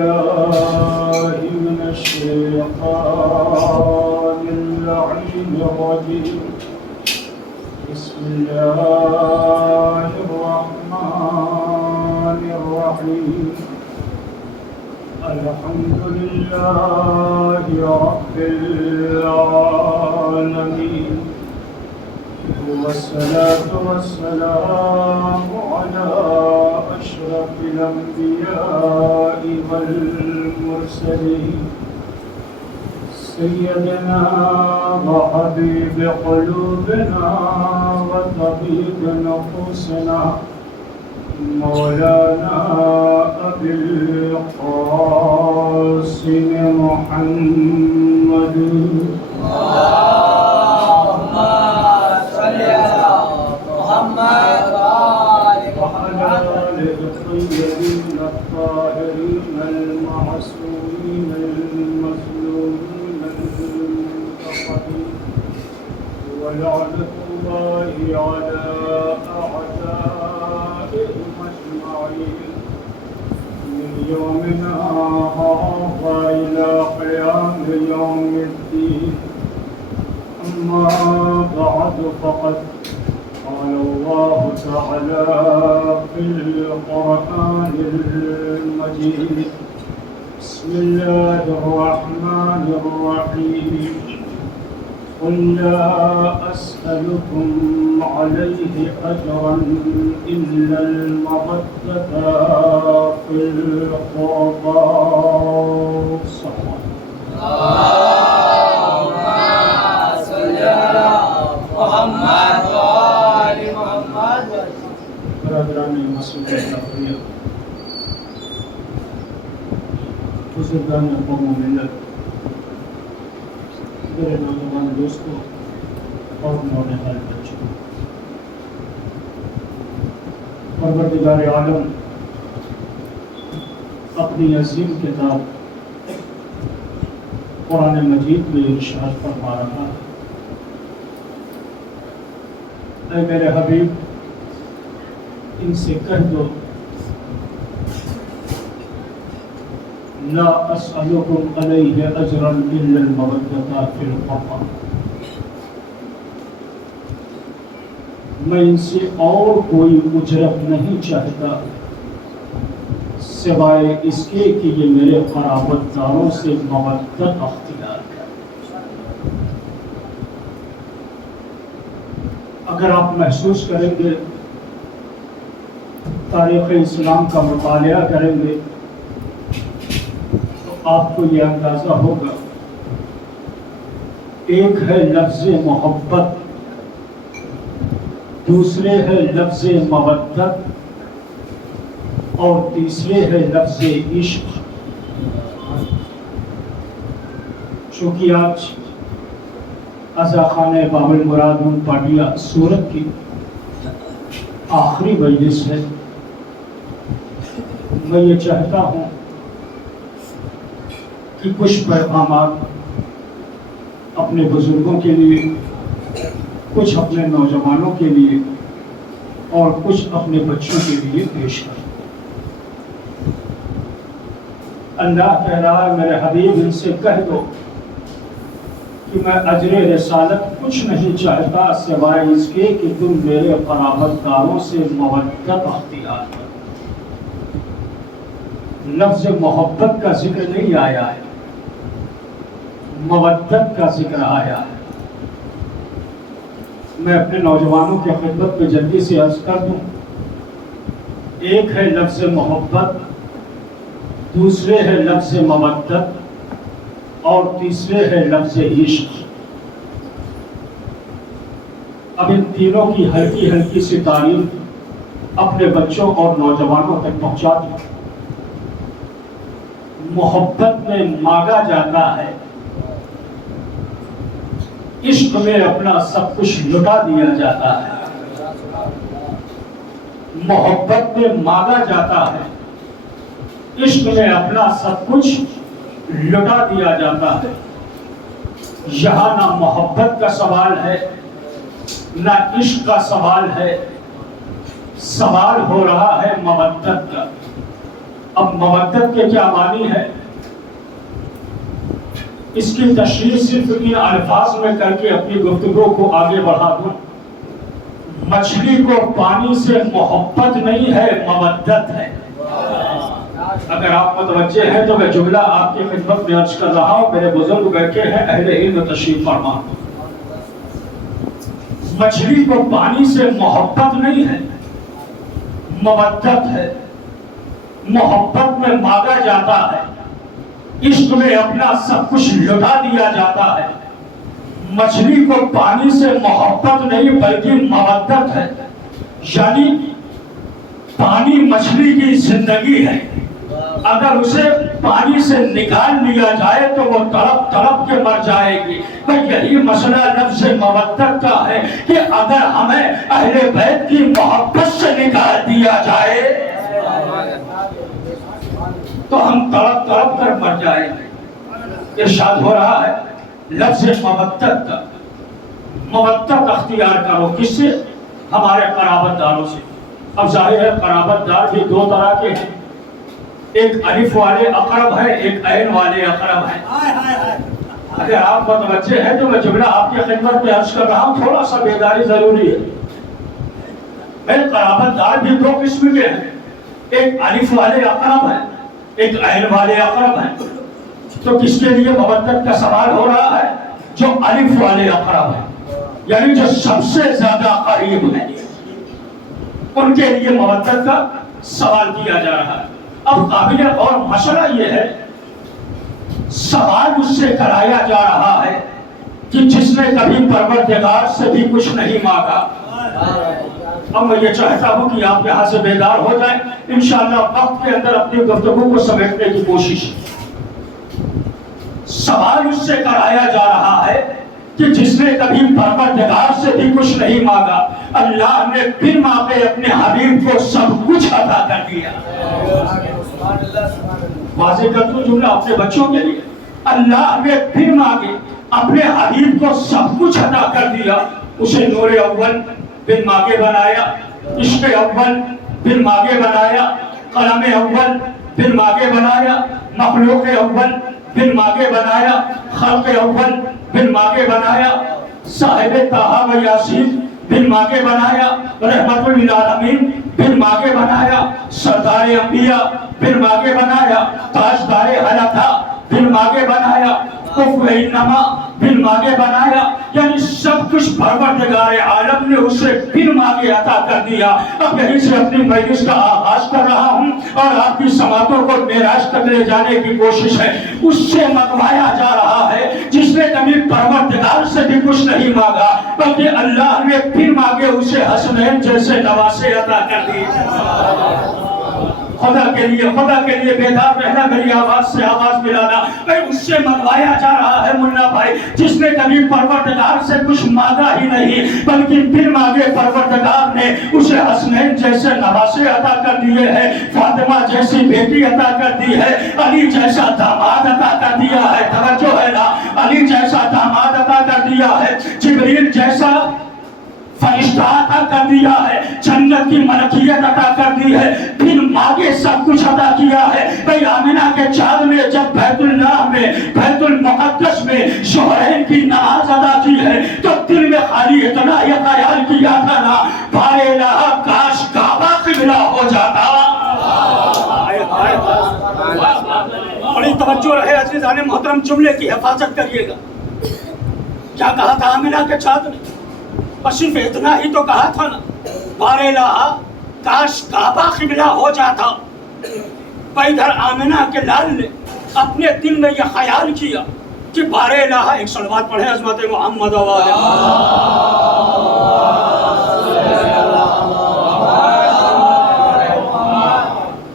بالله من الشيطان اللعين الرجيم. بسم الله الرحمن الرحيم. الحمد لله رب العالمين، والصلاة والسلام على أشرف الأنبياء والمرسلين، سيدنا وحبيب قلوبنا وطبيب نفوسنا مولانا أبي القاسم محمد. اللهم صل على محمد وعلى آله الطيبين الطاهرين المعصومين المظلومين المنتقمين، ولعنة الله على أعدائهم أجمعين من يومنا هذا إلى قيام يوم الدين. أما بعد، فقد قال الله تعالى في القرآن المجيد: بسم الله الرحمن الرحيم. قل لا أسألكم عليه أجرا إلا المودة في القربى. اللهم صل على محمد وآل محمد. برادران مسلمان بزرگان قوم و ملت، میرے نوجوان دوستوں اور نونہال بچوں، پروردگار عالم اپنی عظیم کتاب قرآن مجید میں ارشاد فرما رہا ہے: اے میرے حبیب، ان سے کہہ دو لا اسألکم علیہ اجرا الا المودۃ فی القربى. میں ان سے اور کوئی اجرت نہیں چاہتا سوائے اس کے کہ یہ میرے قرابت داروں سے مودت اختیار کریں. اگر آپ محسوس کریں گے، تاریخ اسلام کا مطالعہ کریں گے، تو آپ کو یہ اندازہ ہوگا. ایک ہے لفظ محبت، دوسرے ہے لفظ مودت، اور تیسرے ہے لفظ عشق. چونکہ آج عزا خانہ باب المراد پاٹیا سورت کی آخری مجلس ہے، میں یہ چاہتا ہوں کہ کچھ پیغامات اپنے بزرگوں کے لیے، کچھ اپنے نوجوانوں کے لیے اور کچھ اپنے بچوں کے لیے پیش کروں. اللہ کہہ رہا ہے: میرے حبیب، ان سے کہہ دو کہ میں اجر رسالت کچھ نہیں چاہتا سوائے اس کے کہ تم میرے قرابت داروں سے مودت اختیار کرو. لفظ محبت کا ذکر نہیں آیا ہے، مودت کا ذکر آیا ہے. میں اپنے نوجوانوں کی خدمت میں جلدی سے عرض کر دوں، ایک ہے لفظ محبت، دوسرے ہے لفظ مودت، اور تیسرے ہے لفظ عشق. اب ان تینوں کی ہلکی ہلکی سی تعریف اپنے بچوں اور نوجوانوں تک پہنچا دوں. محبت میں مانگا جاتا ہے، عشق میں اپنا سب کچھ لٹا دیا جاتا ہے. محبت میں مانگا جاتا ہے، عشق میں اپنا سب کچھ لٹا دیا جاتا ہے. یہاں نہ محبت کا سوال ہے، نہ عشق کا سوال ہے، سوال ہو رہا ہے مودت کا. اب مودت کے کیا معنی ہے، اس کی تشریح صرف ان الفاظ میں کر کے اپنی گفتگو کو آگے بڑھا دوں۔ مچھلی کو پانی سے محبت نہیں ہے، مودت ہے۔ اگر آپ متوجہ ہیں تو میں جملہ آپ کی خدمت میں عرض کر رہا ہوں، میرے بزرگ بیٹھے ہیں، اہل علم تشریف فرما۔ مچھلی کو پانی سے محبت نہیں ہے، مودت ہے۔ محبت میں مانگا جاتا ہے، عشق میں اپنا سب کچھ لٹا دیا جاتا ہے۔ مچھلی کو پانی سے محبت نہیں بلکہ مودت ہے، یعنی پانی مچھلی کی زندگی ہے۔ اگر اسے پانی سے نکال لیا جائے تو وہ تڑپ تڑپ کے مر جائے گی۔ یہی مسئلہ لفظ مودت کا ہے کہ اگر ہمیں اہل بیت کی محبت سے نکال دیا جائے تو ہم تڑپ تڑپ کر مر جائیں گے۔ ارشاد ہو رہا ہے لفظ مودت کا، مودت اختیار کرو، کس سے؟ ہمارے قرابت داروں سے۔ اب ظاہر ہے قرابت دار بھی دو طرح کے ہیں، ایک الف والے اقرب ہے، ایک عین والے اقرب ہے۔ اگر آپ متوجہ ہیں تو میں جملہ آپ کی خدمت میں عرض کر رہا ہوں، تھوڑا سا بیداری ضروری ہے۔ قرابت دار بھی دو قسم کے ہیں، ایک الف والے اقرب ہیں، ایک عین والے اقرب ہیں۔ تو کس کے لیے مودت کا سوال ہو رہا ہے؟ جو الف والے اقرب ہیں، یعنی جو سب سے زیادہ قریب ہیں، ان کے لیے مودت کا سوال کیا جا رہا ہے۔ اب قابل اور مسئلہ یہ ہے، سوال اس سے کرایا جا رہا ہے کہ جس نے کبھی پروردگار سے بھی کچھ نہیں مانگا۔ اب میں یہ چاہتا ہوں کہ آپ یہاں سے بیدار ہو جائیں، انشاءاللہ وقت کے اندر اپنی گفتگو کو سمیٹنے کی کوشش۔ سوال اس سے کرایا جا رہا ہے کہ جس نے کبھی پروردگار سے بھی کچھ نہیں مانگا، اللہ نے بن مانگے اپنے حبیب کو سب کچھ عطا کر دیا۔ واضح کر دوں جملہ اپنے بچوں کے لیے، اللہ نے بن مانگے اپنے حبیب کو سب کچھ عطا کر دیا۔ اسے نور اول بن مانگے بنایا، عشق اول بن مانگے بنایا، قلم اول بن مانگے بنایا، مخلوق اول بن مانگے بنایا، خلق اول بن مانگے بنایا، صاحب طٰہٰ و یاسین بن مانگے بنایا، رحمت للعالمین بن مانگے بنایا، سردار انبیاء بن مانگے بنایا، تاجدار حلقہ بن مانگے بنایا، کفو انما بن مانگے بنایا، یعنی سب کچھ پروردگار عالم نے اسے بن مانگے عطا کر دیا۔ اب یہیں سے اپنی مجلس کا آغاز کر رہا ہوں اور آپ کی سماعتوں کو معراج تک لے جانے کی کوشش ہے۔ اس سے منگوایا جا رہا ہے جس نے کبھی پروردگار سے بھی کچھ نہیں مانگا، بلکہ اللہ نے بن مانگے اسے حسنین جیسے نواسے عطا کر دی۔ خدا کے لیے بیدار رہنا، میری آواز سے آواز ملانا۔ اس سے منگوایا جا رہا ہے منا بھائی جس نے کبھی پروردگار سے کچھ مانگا ہی نہیں، بلکہ بن مانگے پروردگار نے اسے حسنین جیسے نواسے عطا کر دیے ہیں، فاطمہ جیسی بیٹی عطا کر دی ہے، علی جیسا داماد عطا کر دیا ہے، توجہ ہے نا، علی جیسا داماد عطا کر دیا ہے، جبریل جیسا فرشتہ عطا کر دیا ہے، جنت کی ملکیت عطا کر دی ہے، پھر مانگے سب کچھ عطا کیا ہے۔ بھئی آمنہ کے چاند میں جب بیت اللہ میں، بیت المقدس میں شوہرین کی نماز ادا کی ہے تو دل میں خالی اتنا یہ خیال کیا تھا نا، بارے الہ کاش کعبہ قبلہ ہو جاتا۔ بڑی توجہ رہے عزیزان محترم، جملے کی حفاظت کریے گا۔ کیا کہا تھا آمنہ کے چاند نے؟ بس صرف اتنا ہی تو کہا تھا نا، بارے الہ کاش کعبہ قبلہ ہو جاتا۔ ادھر آمنہ کے لال نے اپنے دل میں یہ خیال کیا کہ بارے الہ، ایک صلوات پڑھے عظمت محمد و آلہ۔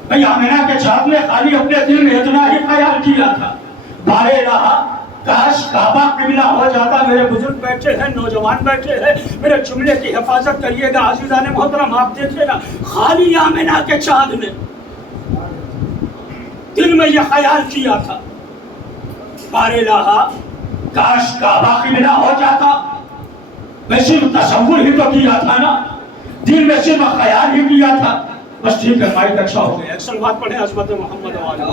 بھئی آمنہ کے چاند نے خالی اپنے دل میں اتنا ہی خیال کیا تھا، بارے الہ کاش کعبہ قبلہ ہو جاتا۔ میرے بزرگ بیٹھے ہیں، نوجوان بیٹھے ہیں، میرے جملے کی حفاظت کریے گا عزیزان محترم۔ آپ دیکھیں نا، خالی آمنہ کے چاند نے دل میں یہ خیال کیا تھا، بارے الہ کاش کعبہ قبلہ ہو جاتا۔ میں صرف تصور ہی تو کیا تھا نا، دل میں صرف خیال ہی کیا تھا، بس ٹھیک ہے، مائک اچھا ہو گیا. ایک سلوات پڑھیں عظمت محمد والے.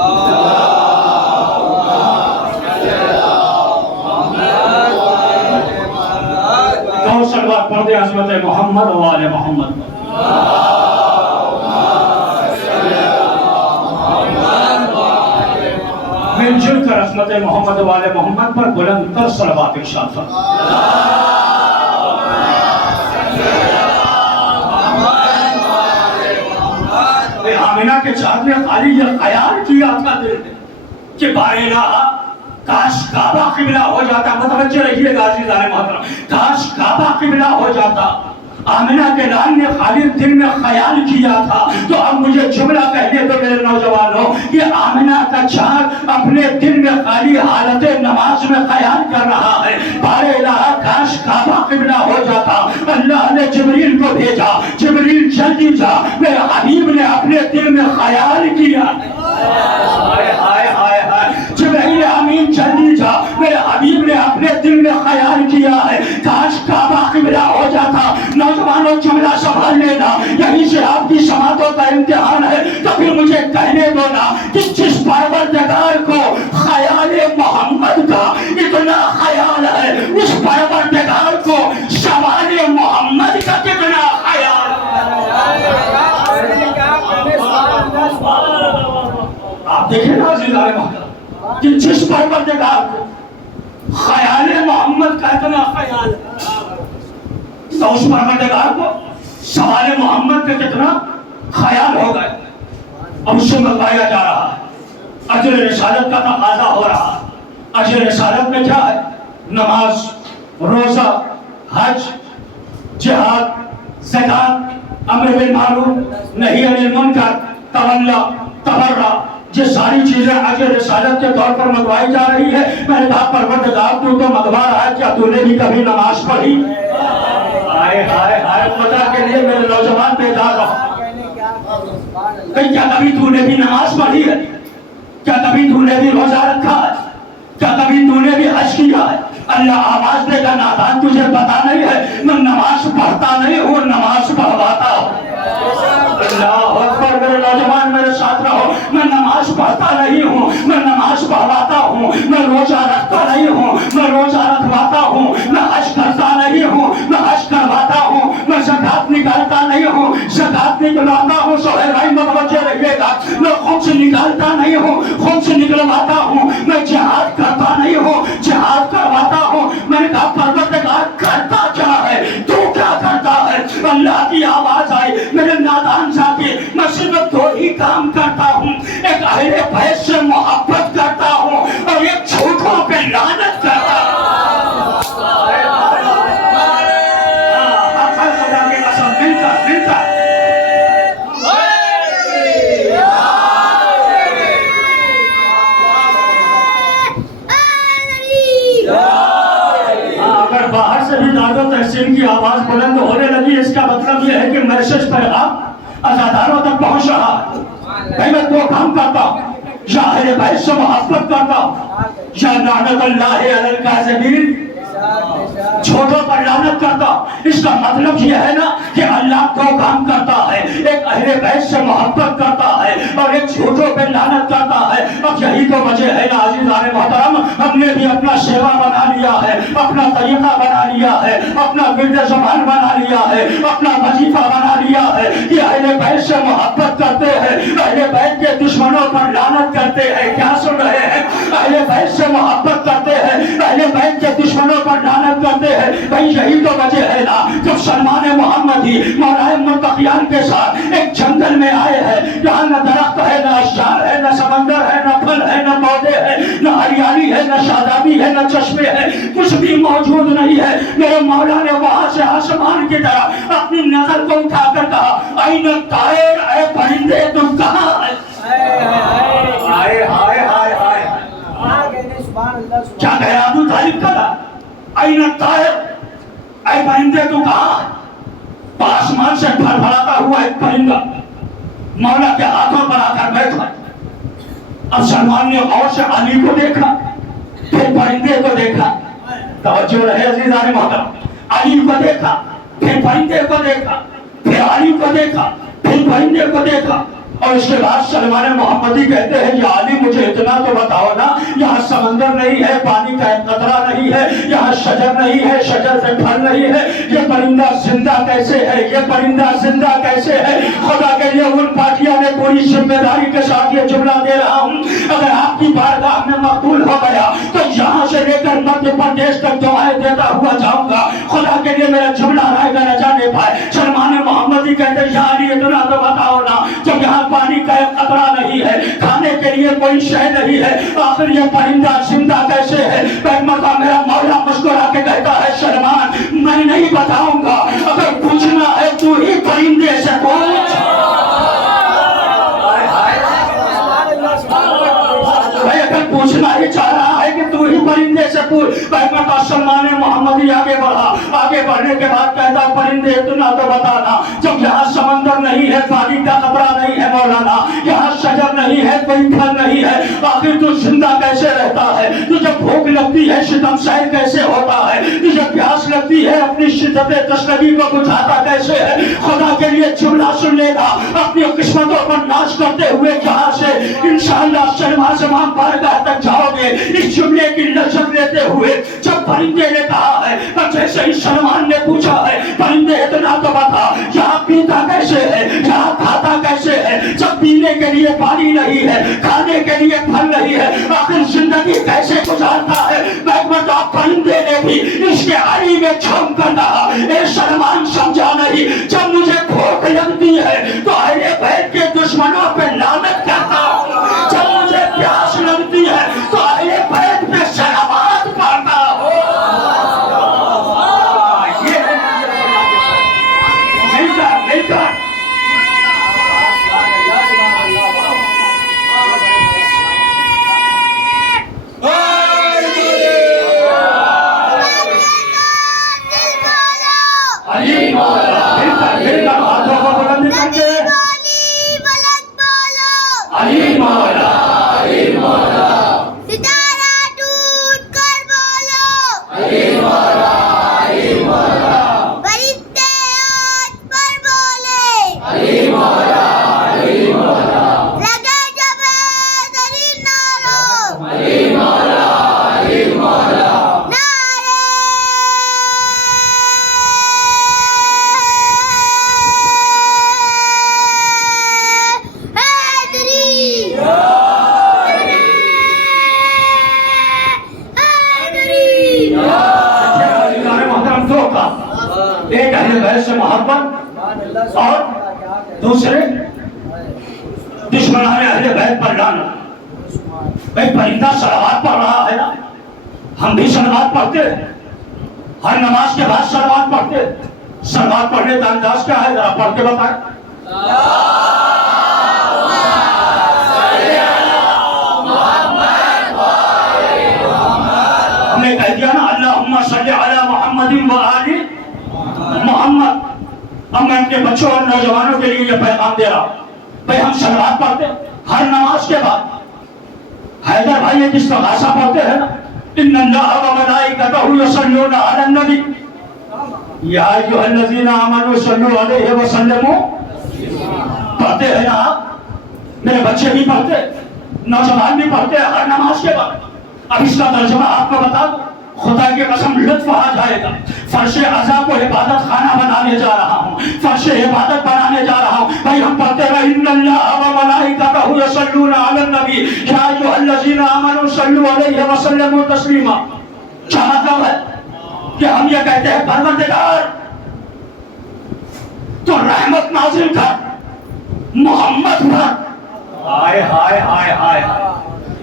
دو سلوات پڑھ دیں عظمت محمد والے محمد. مل جل کر عظمت محمد والے محمد پر بلند تر صلوات ارشاد فرمائیں. آمینہ کے چاند نے خالی یہ خیال کیا تھا دل نے کہ بارے الہ کاش کعبہ قبلہ ہو جاتا. متوجہ رہیے گا عزیزان محترم، کاش کعبہ قبلہ ہو جاتا. آمینہ کے لال نے خالی دل میں خیال کیا تھا. تو اب مجھے جملہ کہنے دو میرے نوجوانوں، یہ آمینہ کا چاند اپنے دل میں خالی حالت نماز میں خیال کر رہا ہے، بارے الہ کاش کعبہ قبلہ ہو جاتا. اللہ نے جبریل کو بھیجا، جبریل جلدی جا، میرے حبیب نے اپنے دل میں خیال کیا. ہائے ہائے ہائے ہائے، جبریل امین جلدی جا، میرے حبیب نے اپنے دل میں خیال کیا ہے کاش کعبہ قبلہ ہو جاتا. نوجوانوں جملہ سنبھال لینا، یہیں سے آپ کی سماعتوں کا امتحان ہے. تو پھر مجھے کہنے دو نا کہ جس پروردگار کو خیال محمد کا اتنا خیال ہے، اس پروردگار کو سوال محمد کا کتنا خیال ہے. آپ دیکھیں نا عزیزان محترم کہ جس پروردگار کو خیال محمد کا اتنا خیال ہے، تو اس پروردگار کو سوال محمد کا کتنا خیال ہوگا. اب اس سے بتایا جا رہا ہے اجر رسالت کا تقاضا ہو رہا ہے. اجر رسالت میں کیا ہے؟ نماز، روزہ، حج، جہاد، زکات، امر بالمعروف، نہی عن المنکر، تولی، تبرع، یہ ساری چیزیں اجر رسالت کے طور پر منگوائی جا رہی ہے. میں نے کہا پروردگار تو منگوا رہا ہے، کیا تو نے بھی کبھی نماز پڑھی؟ ہائے ہائے ہائے، خدا کے لیے میرے نوجوان بیدار رہو. کیا کبھی تو نے بھی نماز پڑھی ہے؟ کیا کبھی تو نے بھی روزہ رکھا ہے؟ کیا کبھی تو نے بھی حج کیا ہے؟ اللہ آواز دے گا نادان، تجھے پتا نہیں ہے میں نماز پڑھتا نہیں ہوں، نماز پڑھواتا ہوں. اللہ اکبر. میرے نوجوان میرے ساتھ رہو، میں نماز پڑھتا نہیں ہوں، میں نماز پڑھواتا ہوں. میں روزہ رکھتا نہیں ہوں، میں روزہ رکھواتا ہوں. میں حج کرتا نہیں ہوں، میں حج کرواتا ہوں. میں زکات نکالتا نہیں ہوں، زکات نکلواتا ہوں. سہیل بھائی متوجہ رہیے گا، میں خمس نکالتا نہیں ہوں، خمس نکلواتا ہوں. میں جہاد کرتا نہیں ہوں، جہاد کرواتا ہوں. میں نے کہا پروردگار کرتا کیا ہے، تو کیا کرتا ہے؟ اللہ کی آواز آئی، میرے نادان ساتھی، میں صرف دو ہی کام کرتا ہوں. ایک اہل بیت سے محبت کرتا ہوں اور ایک جھوٹوں پہ لعنت کرتا ہوں. خدا کے قسم، مل کر اگر باہر سے بھی داد و تحسین کی آواز بلند ہونے لگی، اس کا مطلب یہ ہے کہ میسج پیغام عزاداروں تک پہنچ رہا ہے. میں دو کام کرتا ہوں، یا اہل بیت سے محبت کرتا ہوں، یا لعنت اللہ علی الکاذبین، چھوٹوں پر لعنت کرتا. اس کا مطلب یہ ہے نا کہ اللہ دو کام کرتا ہے، ایک اہل بیت سے محبت کرتا ہے اور ایک چھوٹوں پہ لعنت کرتا ہے. اب یہی تو وجہ ہے نا عزیزان محترم، ہم نے بھی اپنا سیوا بنا لیا ہے، اپنا طریقہ بنا لیا ہے، اپنا ورد زبان بنا لیا ہے، اپنا وظیفہ بنا لیا ہے کہ اہل بیت سے محبت کرتے ہیں، اہل بیت کے دشمنوں پر لعنت کرتے ہیں. کیا سن رہے ہیں؟ اہل بیت سے محبت کرتے ہیں، اہل بیت کے دشمنوں پر لعنت کرتے ہیں. بھائی یہی تو وجہ ہے نا، جب سلمان محمدی مولا منتقیان کے ساتھ ایک جنگل میں آئے ہیں جہاں نہ درخت ہے، نہ اشجار ہے، نہ سمندر ہے، نہ پھل ہے، نہ پودے ہے، نہ ہریالی ہے، نہ شادابی ہے، نہ چشمے ہے، کچھ بھی موجود نہیں ہے. میرے مولا نے وہاں سے آسمان کی طرف اپنی نظر کو اٹھا کر کہا، این الطائر، اے پرندے تم کہاں ہے؟ ہائے ہائے ہائے ہائے، کیا کہہ رہا ابو طالب کہا، این الطائر، اے پرندے تو کہاں ہے؟ آسمان سے بھربھراتا ہوا ایک پرندہ مولا کے ہاتھوں پر آ کر بیٹھا. اب سلمان نے غور سے علی کو دیکھا، پھر پرندے کو دیکھا. توجہ رہے عزیزان محترم، علی کو دیکھا، پھر پرندے کو دیکھا، پھر علی کو دیکھا. پھر پرندے کو دیکھا اور اس کے بعد سلمان محمدی کہتے ہیں یا علی مجھے اتنا تو بتاؤ نا، یہاں سمندر نہیں ہے، پانی کا ایک قطرہ نہیں ہے، یہاں شجر نہیں ہے، شجر سے پھل نہیں ہے، یہ پرندہ زندہ کیسے ہے، یہ پرندہ زندہ کیسے ہے؟ خدا کے لیے ان پارٹیوں نے پوری ذمہ داری کے ساتھ یہ جملہ دے رہا ہوں، اگر آپ کی بارگاہ میں مقبول ہو گیا تو یہاں سے لے کر مدھیہ پردیش تک دعائیں دیتا ہوا جاؤں گا۔ خدا کے لیے میرا جملہ رہے گا نہ جانے پائے۔ سلمان محمدی کہتے ہیں یا علی اتنا تو بتاؤ نا، جب یہاں پانی کا ایک قطرہ نہیں ہے، کھانے کے لیے کوئی شے نہیں ہے، آخر یہ پرندہ زندہ کیسے ہے؟ ایک مرتبہ میرا مولا مسکرا کے کہتا ہے سلمان میں نہیں بتاؤں گا، اگر پوچھنا ہے تو ہی پرندے سے پوچھ۔ اگر پوچھنا ہی چاہ رہا ہے کہ تو ہی پرندے سے پوچھ۔ سلمان محمدی آگے بڑھا، آگے بڑھنے کے بعد کہتا پرندے اتنا تو بتانا، جب یہاں سمندر نہیں ہے، پانی کا قطرہ نہیں ہے مولانا، یہاں شجر نہیں ہے، کوئی پھل نہیں ہے، آخر تو زندہ کیسے رہتا ہے؟ تجھے بھوک لگتی ہے، شتم سیر کیسے ہوتا ہے؟ تجھے پیاس لگتی ہے، اپنی شدت تشنگی کو بجھاتا کیسے ہے؟ خدا کے لیے جملہ سن لے گا، اپنی قسمتوں پر ناز کرتے ہوئے جہاں سے انشاءاللہ سلمان زمان بارگاہ تک جاؤ گے، اس جملے کی لذت لیتے ہوئے۔ جب پرندے نے کہا ہے، جیسے ہی سلمان نے پوچھا ہے پرندے اتنا تو بتا، یہاں پیتا کیسے ہے، یہاں کھاتا کیسے ہے؟ جب پینے کے لیے پانی نہیں ہے، کھانے کے لیے پھل نہیں ہے، آخر زندگی کیسے گزارتا ہے؟ پرندے نے بھی اس کے علی میں جھوم کر کہا اے سلمان سمجھا نہیں، جب مجھے بھوک لگتی ہے تو اہل بیت کے دشمنوں پہ لعنت کرتا ہوں، جب مجھے پیاس لگتی ہے تو اہل بیت پہ صلوات پڑھتا ہوں۔ مل کر ایک اہل بیت سے محبت اور دوسرے دشمنان اہل بیت پر لعنت۔ ایک پرندہ صلوات پڑھ رہا ہے نا، ہم بھی صلوات پڑھتے ہیں، ہر نماز کے بعد صلوات پڑھتے ہیں۔ صلوات پڑھنے کا انداز کیا ہے ذرا پڑھ کے بتائیں۔ ہم نے کہہ دیا نا اللہم صلی علی محمد و آل محمد۔ اب میں اپنے بچوں اور نوجوانوں کے لیے یہ پیغام دے رہا ہوں، بھئی ہم صلوات پڑھتے ہر نماز کے بعد۔ حیدر بھائی یہ جس استغاثہ پڑھتے ہیں نا ان اللہ و ملائکتہ یصلون علی النبی یا ایھا الذین آمنوا صلوا علیہ وسلموا، پڑھتے ہیں نا آپ، میرے بچے بھی پڑھتے، نوجوان بھی پڑھتے ہیں ہر نماز کے بعد۔ اب اس کا ترجمہ آپ کو بتا دوں، خدا کی قسم لطف آ جائے گا۔ فرش عزا کو عبادت خانہ بنانے جا رہا ہوں، فرش عبادت بنانے جا رہا ہوں۔ بھائی ہم پڑھتے ہیں ان اللہ و ملائکتہ یصلون علی النبی یا ایھا الذین آمنوا صلوا علیہ وسلموا تسلیما۔ کیا مطلب ہے کہ ہم یہ کہتے ہیں پروردگار تو رحمت نازل کر محمد پر، ہائے ہائے ہائے ہائے،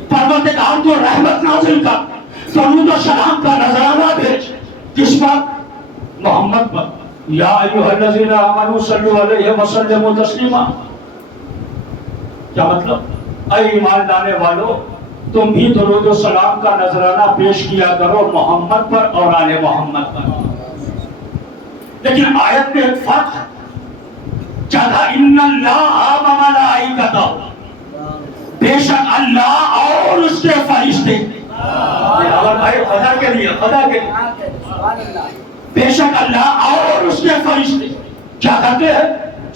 پروردگار تو رحمت نازل کر، درود و سلام کا نذرانہ بھیج، کس پر؟ محمد پر۔ یا ایھا الذین آمنوا صلوا علیہ وسلموا تسلیما۔ کیا مطلب؟ اے ایمان لانے والو تم بھی درود و سلام کا نذرانہ پیش کیا کرو محمد پر اور آل محمد پر۔ لیکن آیت میں ایک فرق ہے، کیا تھا؟ ان اللہ و ملائکتہ، بے شک اللہ اور اس کے فرشتے، بھائی خدا کے لیے، خدا کے لیے، بے شک اللہ اور اس کے فرشتے کیا کرتے ہیں؟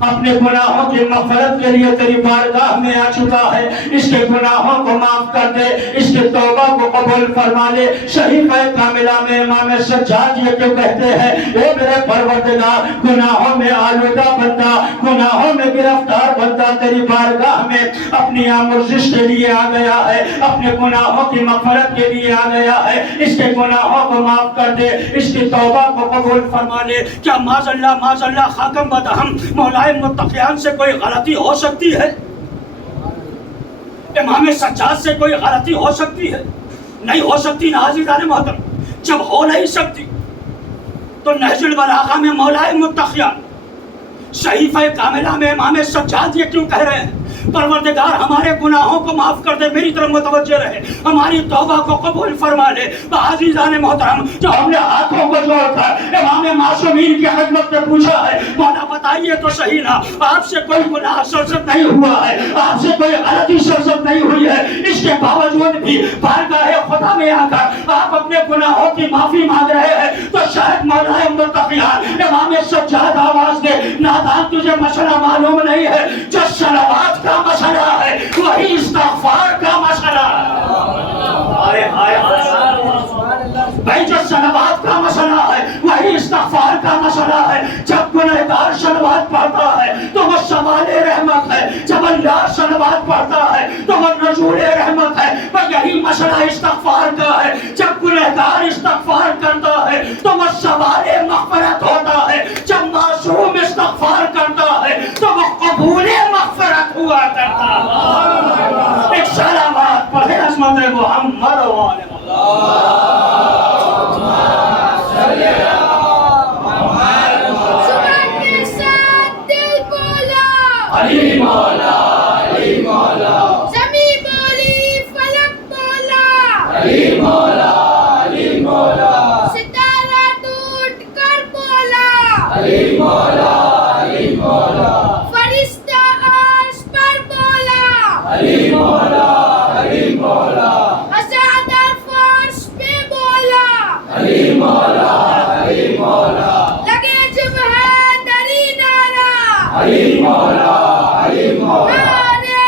اپنے گناہوں کی مغفرت کے لیے تیری بارگاہ میں آ چکا ہے، اس کے گناہوں کو معاف کر دے، اس کے توبہ کو قبول فرما لے۔ صحیفہ کاملہ میں امام سجاد یہ کیوں کہتے ہیں، اے میرے پروردگار، گناہوں میں آلودہ بندہ، گناہوں میں گرفتار بندہ تیری بارگاہ میں اپنی آمرزش کے لیے آ گیا ہے، اپنے گناہوں کی مغفرت کے لیے آ گیا ہے، اس کے گناہوں کو معاف کر دے، اس کی توبہ کو قبول فرما لے۔ کیا معاذ اللہ خاکم بدہم مولا متقیان سے کوئی غلطی ہو سکتی ہے؟ امام سجاد سے کوئی غلطی ہو سکتی ہے؟ نہیں ہو سکتی نا عزیزان محترم۔ جب ہو نہیں سکتی تو نہج البلاغہ میں مولا متقیان، صحیفہ کاملہ میں امام سجاد یہ کیوں کہہ رہے ہیں، پروردگار ہمارے گناہوں کو معاف کر دے، میری طرف متوجہ رہے، ہماری توبہ کو قبول فرما لے۔ عزیزان محترم، جو ہم نے ہاتھوں کو جوڑ کر امام معصومین کی خدمت میں پوچھا ہے، مولا بتائیے تو صحیح نا، آپ سے کوئی گناہ سرزد نہیں ہوا ہے، آپ سے کوئی غلطی سرزد نہیں ہوئی ہے، اس کے باوجود بھی بارگاہ خدا میں آ کر آپ اپنے گناہوں کی معافی مانگ رہے ہیں، تو شاید مولا متقیان امام سجاد آواز دے، نادان تجھے مسئلہ معلوم نہیں ہے، جو صلوات کا مسئلہ ہے وہی استغفار کا مسئلہ ہے۔ بھائی جو صلوات کا مسئلہ ہے وہی استغفار کا مسئلہ ہے۔ جب گنہگار صلوات پڑھتا ہے تو وہ سوال رحمت ہے، جب اللہ صلوات پڑھتا ہے تو وہ نزول رحمت ہے۔ پر یہی مسئلہ استغفار کا ہے، جب گنہگار استغفار کرتا ہے تو وہ سوال مغفرت ہوتا ہے، جب معصوم استغفار کرتا ہے تو وہ قبول مغفرت ہوا کرتا ہے۔ ایک صلوات پڑھے عظمت محمد و آل علی مولا، علی مولا، زمین بولی فلک بولا، علی مولا، علی مولا، ستارہ ٹوٹ کر بولا، علی مولا، علی مولا، فرشتہ عرش پر بولا، علی مولا، علی مولا، ازادر فرش پہ بولا، علی مولا، علی مولا، لگے جب ہے دری نارا، علی مولا، علی مولا، نعرے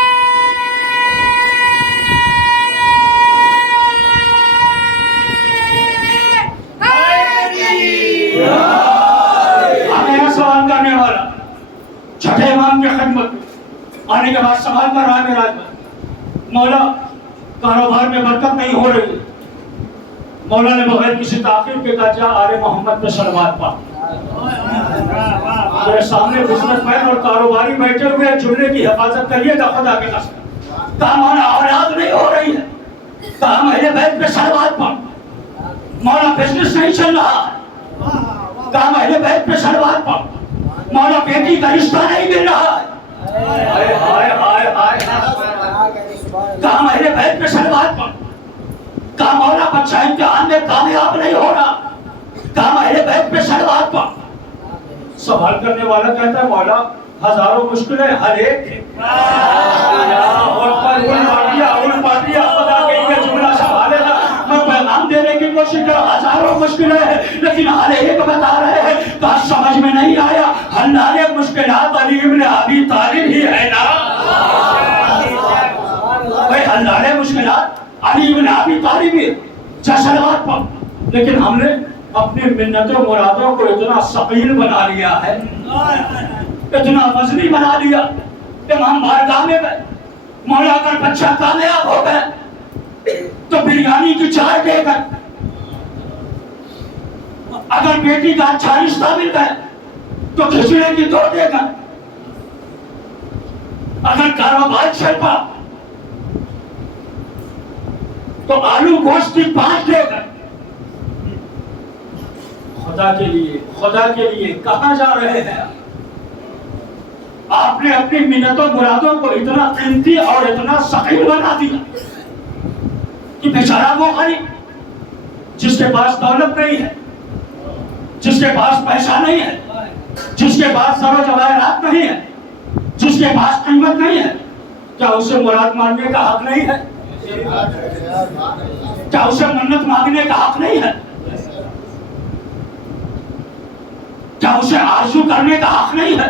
حیدری۔ ہمیں سوال کرنے والا چھٹے امام کی خدمت میں آنے کے بعد سوال کر رہا ہے میرا مولا کاروبار میں برکت نہیں ہو رہی، مولا نے بغیر کسی تاخیر کے کہا جا آل محمد پہ صلوات پڑھ۔ میرے سامنے بزنس مین اور کاروباری بیٹھے ہوئے، جملے کی حفاظت کریے گا خدا کے قسم۔ کہا مولا اولاد نہیں ہو رہی ہے، کہا اہل بیت پہ صلوات پڑھ۔ مولا بزنس نہیں چل رہا ہے، کہا اہل بیت پہ صلوات پڑھ۔ مولا بیٹی کا رشتہ نہیں مل رہا ہے، ہائے ہائے ہائے ہائے، کہا اہل بیت پہ صلوات پڑھ۔ کہا مولا بچہ امتحان میں کامیاب نہیں ہو رہا، کہا اہل بیت پہ صلوات پڑھ۔ سوال کرنے والا کہتا ہے مولا ہزاروں مشکلیں ہر ایک خدا کے لیے جملہ سنبھالے گا، میں پیغام دینے کی کوشش کر، ہزاروں مشکلیں ہیں لیکن ہر ایک بتا رہے ہیں، کہا سمجھ میں نہیں آیا، حلال مشکلات علی ابن ابی طالب ہی ہے نا؟ بھائی حلال مشکلات علی ابن ابی طالب ہی، جا صلوات پڑھ۔ لیکن ہم نے اپنی منتوں مرادوں کو اتنا ثقیل بنا لیا ہے، اتنا وزنی بنا لیا، امام بارگاہ میں گئے، مولا اگر بچہ کامیاب ہو گئے تو بریانی کی چائے دے گئے، اگر بیٹی کا اچھا رشتہ مل گئے تو کھچڑے کی 2 دے گئے، اگر کاروبار چل پا تو آلو گوشت کی 5 دے گئے۔ خدا کے لیے کہاں جا رہے ہیں؟ آپ نے اپنی منتوں مرادوں کو اتنا قیمتی اور اتنا ثقیل بنا دیا کہ بیچارہ وہ غریب جس کے پاس دولت نہیں ہے، جس کے پاس پیسہ نہیں ہے، جس کے پاس زر و جواہرات نہیں ہے، جس کے پاس قیمت نہیں ہے، کیا اسے مراد مانگنے کا حق نہیں ہے؟ کیا اسے منت مانگنے کا حق نہیں ہے؟ کیا اسے آرزو کرنے کا حق نہیں ہے؟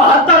72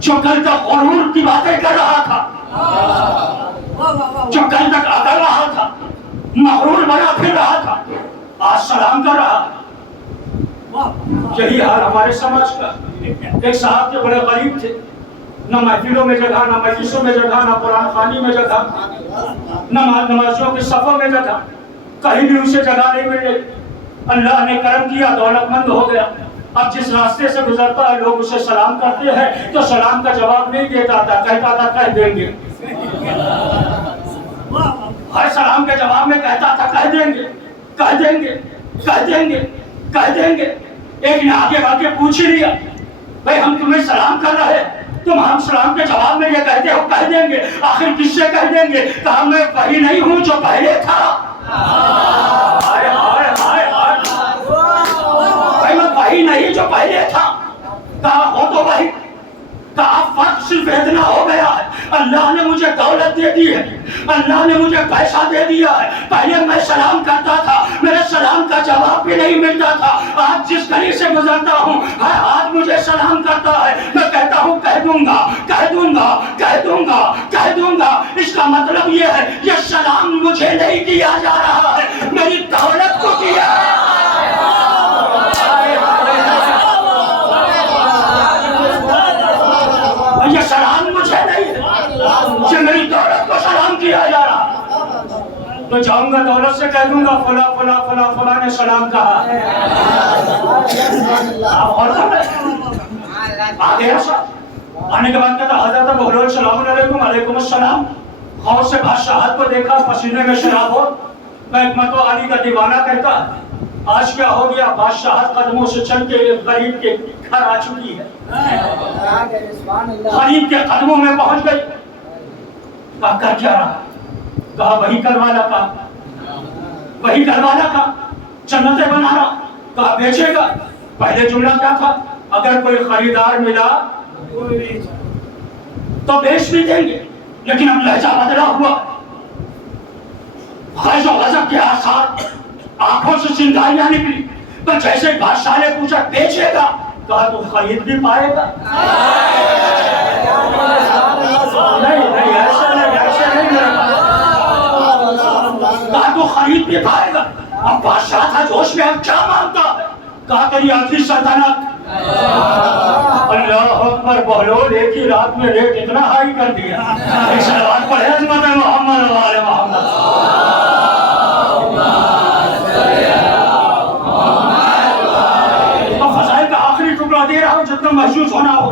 جو کل تک غرور کی باتیں کر رہا تھا، جو کل تک اکڑ رہا تھا، مغرور بنا پھر رہا تھا، آج سلام کر رہا ہے۔ یہی حال ہمارے سماج کا۔ ایک صاحب کے بڑے غریب تھے، نہ محفلوں میں جگہ، نہ مجلسوں میں جگہ، نہ قرآن خوانی میں جگہ، نہ نمازیوں کے صفوں میں جگہ، کہیں بھی اسے جگہ نہیں مل رہی۔ اللہ نے کرم کیا، دولت مند ہو گیا۔ اب جس راستے سے گزرتا ہے لوگ اسے سلام کرتے ہیں تو سلام کا جواب نہیں دیتا تھا، کہتا تھا کہہ دیں گے۔ ہر سلام کے جواب میں کہتا تھا کہہ دیں گے، کہہ دیں گے، کہہ دیں گے، کہہ دیں گے۔ ایک نے آگے بڑھ کے پوچھ لیا، بھائی ہم تمہیں سلام کر رہے، تم ہم سلام کے جواب میں یہ کہتے ہو کہہ دیں گے، آخر کس سے کہہ دیں گے؟ کہا میں وہی نہیں ہوں جو پہلے تھا۔ ہائے ہائے ہائے ہائے، بھائی میں وہی نہیں جو پہلے تھا۔ کہا ہو تو وہی، کہا فرق صرف اتنا ہو گیا ہے، اللہ نے مجھے دولت دے دی ہے، اللہ نے مجھے پیسہ دے دیا ہے۔ پہلے میں سلام کرتا تھا، میرے سلام کا جواب بھی نہیں ملتا تھا۔ آج جس گلی سے گزرتا ہوں ہر آج مجھے سلام کرتا ہے، میں کہتا ہوں کہہ دوں گا، کہہ دوں گا، کہہ دوں گا، کہہ دوں گا۔ اس کا مطلب یہ ہے یہ سلام مجھے نہیں کیا جا رہا ہے، میری دولت کو کیا ہے۔ یہ سلام مجھے نہیں ہے، یہ میری دولت کو سلام کیا جا رہا۔ تو جاؤں گا دولت سے کہہ دوں گا فلاں فلاں فلاں فلاں نے سلام کہا۔ آگے آنے کے بعد کہتا حضرت بولو السلام علیکم، علیکم السلام۔ غور سے بادشاہت کو دیکھا، پسینے میں شراب ہو۔ میں حکمت و علی کا دیوانہ کہتا آج کیا ہو گیا؟ بادشاہت قدموں سے چل کے غریب کے گھر آ چکی ہے، غریب کے قدموں میں پہنچ گئی۔ کہا کر کیا رہا؟ کہا وہی گھر والا کا، وہی گھر والا کا جنتیں بنا رہا۔ کہا بیچے گا؟ پہلے جملہ کیا تھا؟ اگر کوئی خریدار ملا تو بیچ بھی دیں گے، لیکن اب لہجہ بدلا ہوا، غیظ و غضب کے آثار، آنکھوں سے چنگاریاں نکلی۔ تو جیسے بادشاہ نے پوچھا بیچے گا؟ کہا تو خرید بھی پائے گا۔ نہیں نہیں ایسے نہیں، ایسے نہیں، کہا تو خرید بھی پائے گا۔ اب بادشاہ تھا جوش میں، اب کیا مانگتا ہے؟ کہا تیری آدھی سلطنت۔ اللہ اکبر، بہلول ایک ہی رات میں ریٹ اتنا ہائی کر دیا۔ ایک صلوات پڑھے عظمت محمد و آل محمد۔ دے رہا ہوں جتنا محسوس ہونا ہو،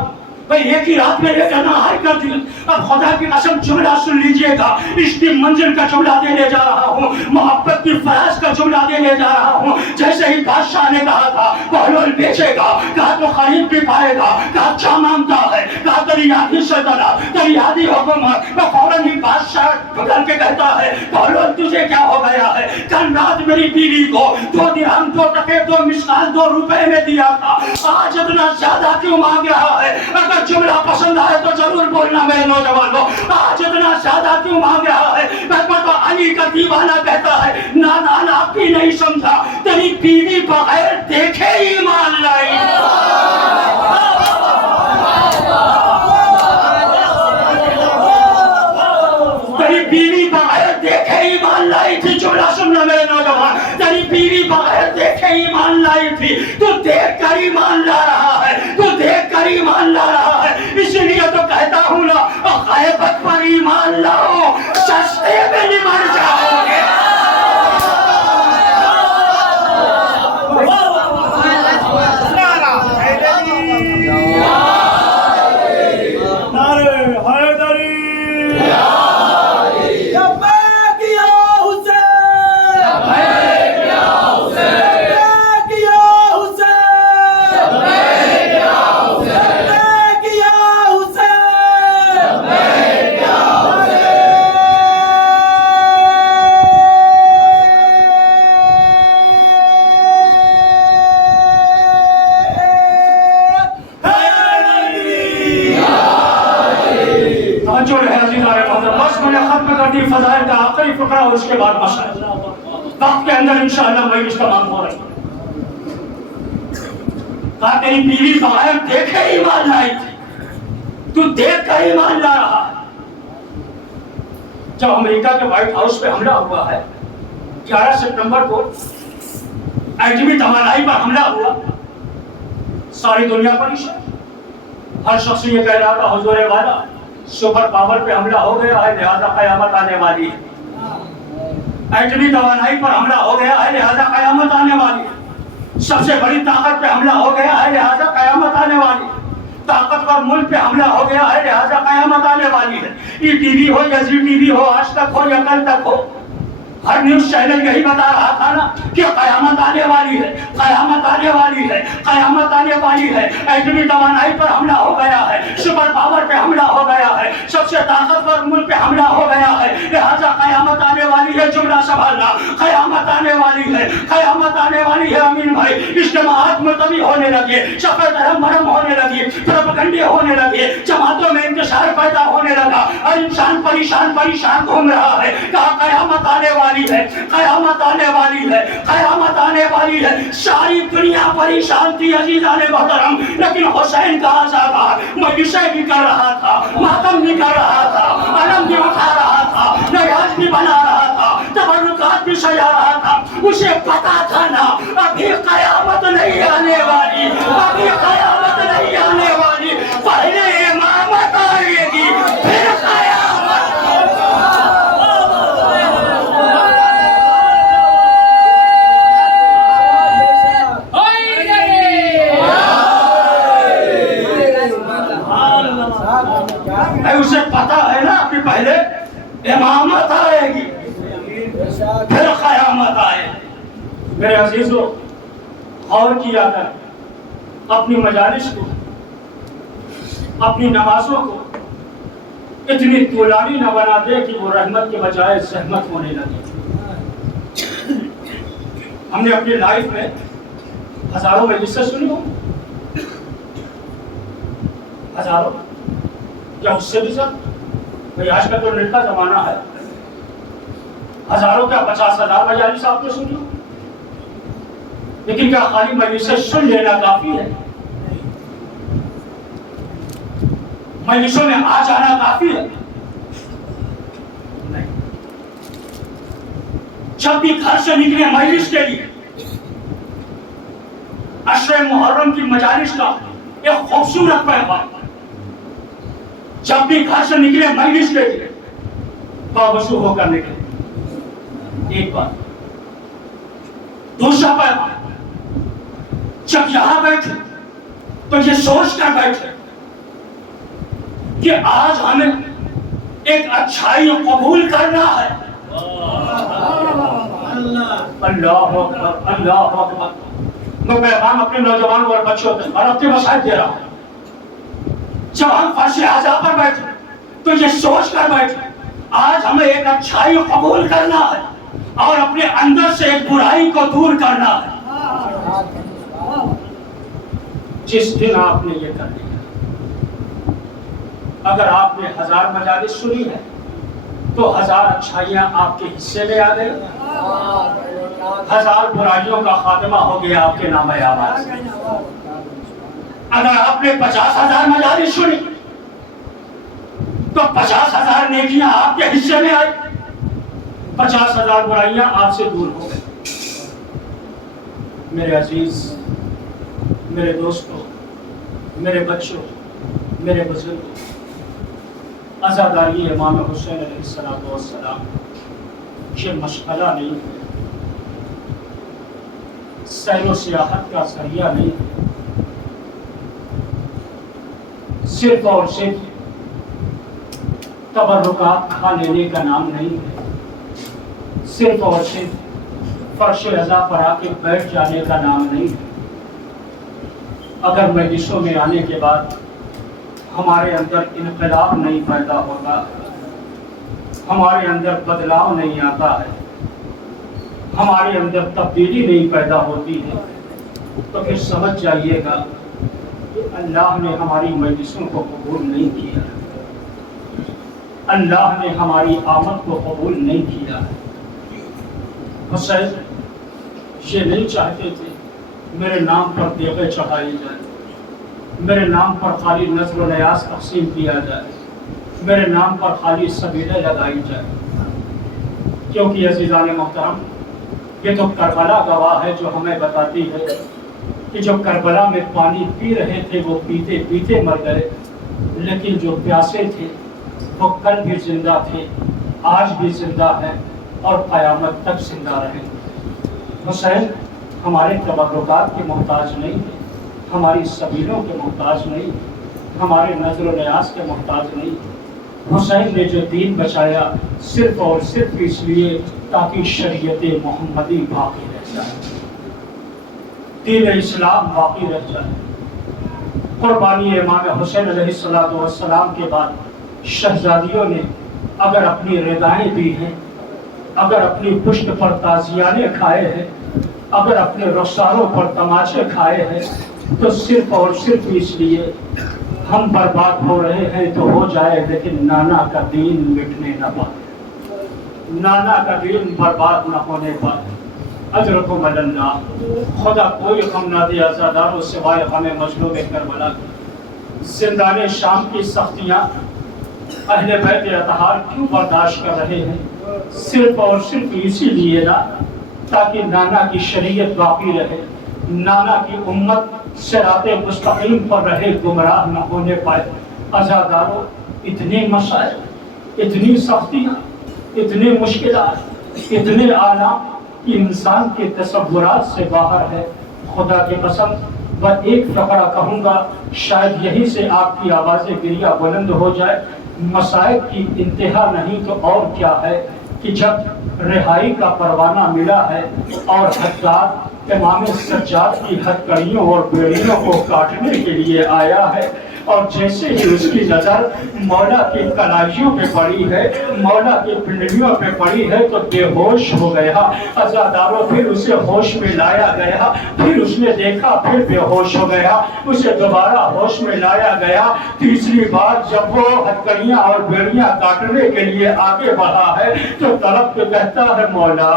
بھئی ایک ہی رات میں ریٹ اتنا ہائی کر دیا۔ اب خدا کی قسم جملہ سن لیجئے گا، اس کی منزل کا جملہ دینے جا رہا ہوں، محبت کی فراز کا جملہ دینے جا رہا ہوں۔ جیسے ہی بادشاہ نے کہا تھا بہلول بیچے گا، کہا تو خرید بھی پائے گا، کہا کیا مانگتا ہے؟ کہا تیری آدھی سلطنت، تیری آدھی حکومت۔ وہ فوراً ہی بادشاہ بدل کے کہتا ہے بہلول تجھے کیا ہو گیا ہے؟ کل رات میری بیوی کو 2 درہم 2 ٹکے 2 مسکال 2 روپے میں دیا تھا، آج اتنا زیادہ کیوں مانگ رہا ہے؟ اگر جملہ پسند آئے تو ضرور بولنا میرے نوجوانوں، آج اتنا زیادہ کیوں مانگ رہا ہے؟ حکمت علی کا دیوانہ کہتا ہے نادان آپ بھی نہیں سمجھا، تیری بیوی بغیر دیکھے ایمان لائی۔ تیری بیوی بغیر دیکھے ایمان لائی تھی، جملہ سننا میرے نوجوان، تیری بیوی بغیر دیکھے ایمان لائی تھی، تو دیکھ کر ایمان لا رہا ہے، تو دیکھ کر ایمان لا رہا ہے۔ اسی لیے تو کہتا ہوں نا غیبت پر ایمان لاؤ، سستے میں نمٹ جاؤ گے۔ فضائل کا آخری فقرہ اور اس کے بعد مسائل وقت کے اندر انشاءاللہ وہی اس کا مانگ ہو رہی ہے۔ کہا تیری بیوی بغیر دیکھے ایمان لائی تھی، تو دیکھ کر ایمان لا رہا ہے۔ جب امریکہ کے وائٹ ہاؤس پہ حملہ ہوا ہے 11 ستمبر کو، ایٹمی توانائی پر حملہ ہوا، ساری دنیا پریشان، ہر شخص یہ کہہ رہا تھا حضور والا سپر پاور پہ حملہ ہو گیا ہے لہذا قیامت آنے والی ہے، ایٹمی توانائی پر حملہ ہو گیا ہے لہذا قیامت آنے والی ہے، سب سے بڑی طاقت پہ حملہ ہو گیا ہے لہذا قیامت آنے والی ہے، طاقتور ملک پہ حملہ ہو گیا ہے لہذا قیامت آنے والی ہے۔ ای ٹی وی ہو یا زی ٹی وی ہو، آج تک ہو یا کل تک ہو، ہر نیوز چینل یہی بتا رہا تھا نا کہ قیامت آنے والی ہے، قیامت آنے والی ہے، قیامت آنے والی ہے، ایٹمی توانائی پر حملہ ہو گیا ہے، سپر پاور پہ حملہ ہو گیا ہے، سب سے طاقتور ملک پہ حملہ ہو گیا ہے، لہذا قیامت آنے والی ہے۔ جملہ سنبھالنا، قیامت آنے والی ہے، قیامت آنے والی ہے۔ امین بھائی، اجتماعات ملتوی ہونے لگے، شفے درہم مرم ہونے لگی، پروپیگنڈے ہونے لگے، جماعتوں میں انتشار پیدا ہونے لگا اور انسان پریشان پریشان گھوم رہا ہے۔ کہا قیامت آنے والی ہے، قیامت آنے والی ہے، قیامت آنے والی ہے۔ ساری دنیا پریشان تھی عزیزان محترم، لیکن حسین کا آزادار مجلسیں بھی کر رہا تھا، ماتم بھی کر رہا تھا، علم بھی اٹھا رہا تھا، نیاز بھی بنا رہا تھا، تبرکات بھی سجا رہا تھا۔ اسے پتا تھا نا ابھی قیامت نہیں آنے والی، ابھی قیامت نہیں آنے والی، پہلے امامت آئے گی پھر قیامت۔ اسے پتا ہے نا کہ پہلے امامت آئے گی پھر قیامت آئے۔ میرے عزیزو، غور کیا کر اپنی مجالس کو، اپنی نمازوں کو اتنی طولانی نہ بنا دے کہ وہ رحمت کے بجائے زحمت ہونے لگے۔ ہم نے اپنی لائف میں ہزاروں مجلسیں سنی ہوں، ہزاروں یا اس سے بھی زیادہ، بھئی آج کا تو نیٹ کا زمانہ ہے، ہزاروں کیا 50,000 مجالس آپ نے سنی ہو، لیکن کیا خالی مجلسیں سن لینا کافی ہے؟ مجلسوں میں آ جانا کافی ہے؟ نہیں۔ جب بھی گھر سے نکلے مجلس کے لیے، عشر محرم کی مجالس کا ایک خوبصورت پیغام، جب بھی گھر سے نکلے مجلس کے لیے باوضو ہو کر نکلے، ایک بات۔ دوسرا پیغام، جب یہاں بیٹھے تو یہ سوچ کر بیٹھے کہ آج ہمیں ایک اچھائی قبول کرنا ہے۔ اللہ اکبر، اللہ اکبر۔ میں پیغام اپنے نوجوانوں اور بچوں کو اور اپنے مسائل دے رہا ہوں۔ جب ہم فرش اعضاء پر بیٹھے تو یہ سوچ کر بیٹھے آج ہمیں ایک اچھائی قبول کرنا ہے اور اپنے اندر سے ایک برائی کو دور کرنا ہے۔ جس دن آپ نے یہ کر لیا، اگر آپ نے 1000 مجالس سنی ہے تو 1000 اچھائیاں آپ کے حصے میں آ گئی، 1000 برائیوں کا خاتمہ ہو گیا آپ کے نام اعمال سے۔ اگر آپ نے 50,000 مجالس سنی تو 50,000 نیکیاں آپ کے حصے میں آئی، 50,000 برائیاں آپ سے دور ہو گئی۔ میرے عزیز، میرے دوستوں، میرے بچوں، میرے بزرگوں، عزاداری امام حسین علیہ السلام یہ مشغلہ نہیں ہے، سیر و سیاحت کا ذریعہ نہیں ہے، صرف اور صرف تبرکات کھا لینے کا نام نہیں ہے، صرف اور صرف فرش رضا پر آ کے بیٹھ جانے کا نام نہیں ہے۔ اگر مجلسوں میں آنے کے بعد ہمارے اندر انقلاب نہیں پیدا ہوتا، ہمارے اندر بدلاؤ نہیں آتا ہے، ہمارے اندر تبدیلی نہیں پیدا ہوتی ہے، تو پھر سمجھ جائیے گا کہ اللہ نے ہماری مجلسوں کو قبول نہیں کیا، اللہ نے ہماری آمد کو قبول نہیں کیا۔ حسین یہ نہیں چاہتے تھے میرے نام پر دیغیں چڑھائی جائیں، میرے نام پر خالی نظر و نیاز تقسیم کیا جائے، میرے نام پر خالی سبیلیں لگائی جائے، کیونکہ عزیزان محترم یہ تو کربلا گواہ ہے جو ہمیں بتاتی ہے کہ جو کربلا میں پانی پی رہے تھے وہ پیتے پیتے مر گئے، لیکن جو پیاسے تھے وہ کل بھی زندہ تھے، آج بھی زندہ ہیں اور قیامت تک زندہ رہیں گے۔ حسین ہمارے تبرکات کے محتاج نہیں ہے، ہماری سبیلوں کے محتاج نہیں، ہمارے نظر و نیاز کے محتاج نہیں۔ حسین نے جو دین بچایا صرف اور صرف اس لیے تاکہ شریعت محمدی باقی رہ جائے، دین اسلام باقی رہ جائے۔ قربانی امام حسین علیہ السلام کے بعد شہزادیوں نے اگر اپنی ردائیں دی ہیں، اگر اپنی پشت پر تازیانے کھائے ہیں، اگر اپنے رخساروں پر تماچے کھائے ہیں، تو صرف اور صرف اس لیے ہم برباد ہو رہے ہیں تو ہو جائے، لیکن نانا کا دین مٹنے نہ پائے، نانا کا دین برباد نہ ہونے پائے۔ اجرکم اللہ، خدا کوئی غم نہ دے عزاداروں سوائے غم مظلوم کربلا کی۔ زندان شام کی سختیاں اہل بیت اطہار کیوں برداشت کر رہے ہیں؟ صرف اور صرف اسی لیے نا تاکہ نانا کی شریعت باقی رہے، نانا کی امت صراط مستقیم پر رہے، گمراہ نہ ہونے پائے۔ عزاداروں، اتنے مسائل، اتنی سختیاں، اتنے مشکلات، اتنے آلام کہ انسان کے تصورات سے باہر ہے۔ خدا کی قسم میں ایک فقرہ کہوں گا، شاید یہی سے آپ کی آواز گریہ بلند ہو جائے۔ مسائل کی انتہا نہیں تو اور کیا ہے کہ جب رہائی کا پروانہ ملا ہے اور حداد امام سجاد کی ہتھکڑیوں اور بیڑیوں کو کاٹنے کے لیے آیا ہے، اور جیسے ہی اس کی نظر مولا کی کلائیوں پہ پڑی ہے، مولا کی پنڈلیوں پہ پڑی ہے تو بے ہوش ہو گیا۔ عزاداروں، پھر اسے ہوش میں لایا گیا، پھر اس نے دیکھا، پھر بے ہوش ہو گیا، اسے دوبارہ ہوش میں لایا گیا۔ تیسری بار جب وہ ہتھکڑیاں اور بیڑیاں کاٹنے کے لیے آگے بڑھا ہے تو طلب کے کہتا ہے، مولا